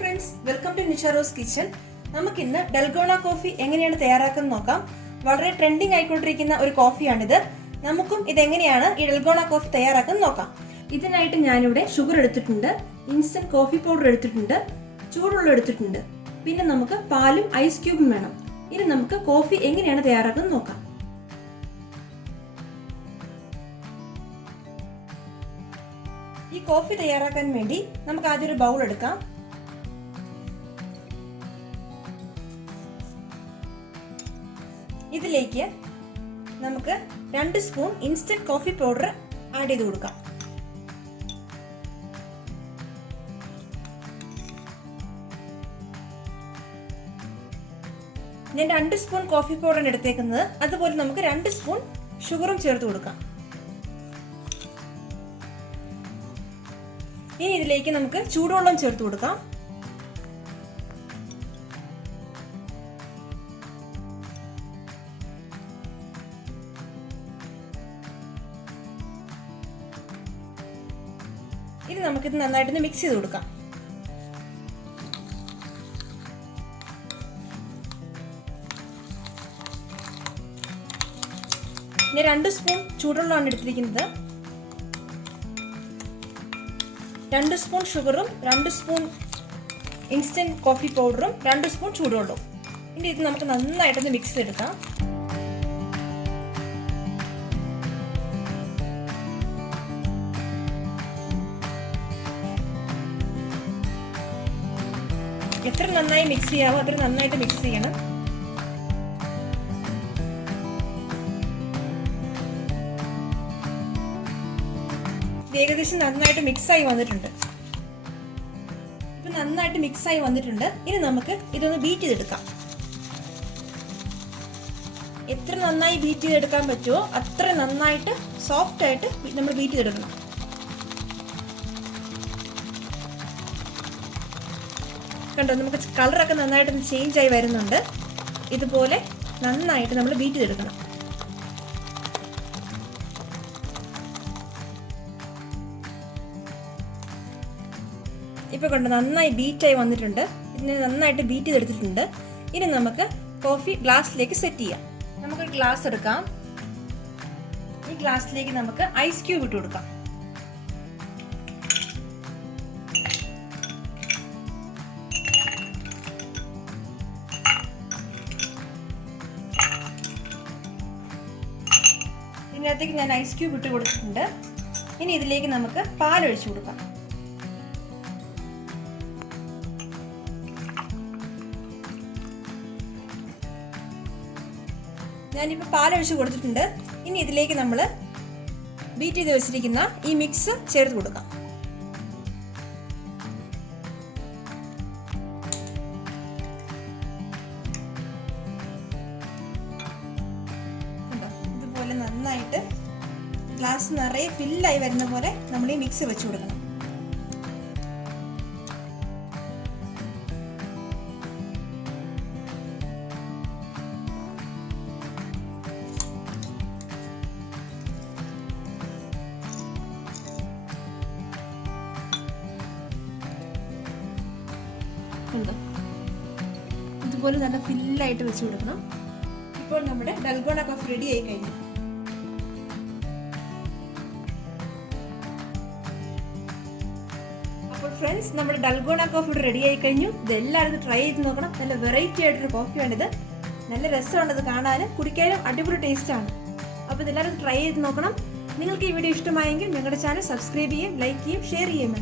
friends, welcome to Nisha Rose Kitchen. നമുക്ക് ഇന്ന് Dalgona Coffee എങ്ങനെയാണ് തയ്യാറാക്കുന്നത് നോക്കാം. വളരെ ട്രെൻഡിങ് ആയിക്കൊണ്ടിരിക്കുന്ന ഒരു കോഫിയാണിത്. നമുക്കും ഇതെങ്ങനെയാണ് ഈ Dalgona Coffee തയ്യാറാക്കുന്നത് നോക്കാം. ഇതിനായിട്ട് ഞാനിവിടെ ഷുഗർ എടുത്തിട്ടുണ്ട്, ഇൻസ്റ്റന്റ് കോഫി പൗഡർ എടുത്തിട്ടുണ്ട്, ചൂടുവെള്ളം എടുത്തിട്ടുണ്ട്. പിന്നെ നമുക്ക് പാലും ഐസ് ക്യൂബും വേണം. ഇനി നമുക്ക് കോഫി എങ്ങനെയാണ് തയ്യാറാക്കുന്നത് നോക്കാം. ഈ കോഫി തയ്യാറാക്കാൻ വേണ്ടി നമുക്ക് ആദ്യം ഒരു ബൗൾ എടുക്കാം. ഇതിലേക്ക് നമുക്ക് 2 spoon instant coffee powder add ചെയ്ത് കൊടുക്കാം. ഞാൻ 2 സ്പൂൺ കോഫി പൗഡറാണ് എടുത്തേക്കുന്നത്. അതുപോലെ നമുക്ക് 2 സ്പൂൺ ഷുഗറും ചേർത്ത് കൊടുക്കാം. ഇനി ഇതിലേക്ക് നമുക്ക് ചൂടുവെള്ളം ചേർത്ത് കൊടുക്കാം. ഇനി നമുക്കിത് നന്നായിട്ടൊന്ന് മിക്സ് ചെയ്ത് കൊടുക്കാം. ഞാൻ 2 സ്പൂൺ ചൂടുവെള്ളമാണ് എടുത്തിരിക്കുന്നത്. 2 സ്പൂൺ ഷുഗറും 2 സ്പൂൺ ഇൻസ്റ്റന്റ് കോഫി പൗഡറും 2 സ്പൂൺ ചൂടുവെള്ളവും. ഇനി ഇത് നമുക്ക് നന്നായിട്ടൊന്ന് മിക്സ് ചെയ്തെടുക്കാം. എത്ര നന്നായി മിക്സ് ചെയ്യാവോ അത്ര നന്നായിട്ട് മിക്സ് ചെയ്യണം. ഏകദേശം നന്നായിട്ട് മിക്സായി വന്നിട്ടുണ്ട്. ഇപ്പൊ നന്നായിട്ട് മിക്സായി വന്നിട്ടുണ്ട്. ഇനി നമുക്ക് ഇതൊന്ന് ബീറ്റ് ചെയ്തെടുക്കാം. എത്ര നന്നായി ബീറ്റ് ചെയ്തെടുക്കാൻ പറ്റുമോ അത്ര നന്നായിട്ട് സോഫ്റ്റ് ആയിട്ട് നമ്മൾ ബീറ്റ് ചെയ്തെടുക്കണം. കണ്ടോ, നമുക്ക് കളറൊക്കെ നന്നായിട്ട് ചേഞ്ച് ആയി വരുന്നുണ്ട്. ഇതുപോലെ നന്നായിട്ട് നമ്മൾ ബീറ്റ് ചെയ്തെടുക്കണം. ഇപ്പൊ കണ്ടോ നന്നായി ബീറ്റായി വന്നിട്ടുണ്ട്. ഇതിനെ നന്നായിട്ട് ബീറ്റ് ചെയ്തെടുത്തിട്ടുണ്ട്. ഇനി നമുക്ക് കോഫി ഗ്ലാസ്സിലേക്ക് സെറ്റ് ചെയ്യാം. നമുക്കൊരു ഗ്ലാസ് എടുക്കാം. ഈ ഗ്ലാസ്സിലേക്ക് നമുക്ക് ഐസ് ക്യൂബ് ഇട്ട് കൊടുക്കാം. ഇതിനകത്തേക്ക് ഞാൻ ഐസ് ക്യൂബ് ഇട്ട് കൊടുത്തിട്ടുണ്ട്. ഇനി ഇതിലേക്ക് നമുക്ക് പാൽ ഒഴിച്ചു കൊടുക്കാം. ഞാനിപ്പോൾ പാലൊഴിച്ച് കൊടുത്തിട്ടുണ്ട്. ഇനി ഇതിലേക്ക് നമ്മൾ ബീറ്റ് ചെയ്ത് വെച്ചിരിക്കുന്ന ഈ മിക്സ് ചേർത്ത് കൊടുക്കാം. ഇതുപോലെ നന്നായിട്ട് ഗ്ലാസ് നിറയെ ഫില്ലായി വരുന്ന പോലെ നമ്മൾ ഈ മിക്സ് വെച്ച് കൊടുക്കണം. ഇതുപോലെ നല്ല ഫില്ലായിട്ട് വെച്ച് കൊടുക്കണം. ഇപ്പോൾ നമ്മുടെ Dalgona Coffee റെഡി ആയി കഴിഞ്ഞു. അപ്പോൾ ഫ്രണ്ട്സ്, നമ്മുടെ Dalgona Coffee റെഡി ആയി കഴിഞ്ഞു. ഇതെല്ലാവരും ട്രൈ ചെയ്ത് നോക്കണം. നല്ല വെറൈറ്റി ആയിട്ടൊരു കോഫിയാണിത്. നല്ല രസമുണ്ടത് കാണാനും കുടിക്കാനും അടിപൊളി ടേസ്റ്റ് ആണ്. അപ്പോൾ ഇതെല്ലാവരും ട്രൈ ചെയ്ത് നോക്കണം. നിങ്ങൾക്ക് ഈ വീഡിയോ ഇഷ്ടമായെങ്കിൽ ഞങ്ങളുടെ ചാനൽ സബ്സ്ക്രൈബ് ചെയ്യും, ലൈക്ക് ചെയ്യും, ഷെയർ ചെയ്യും.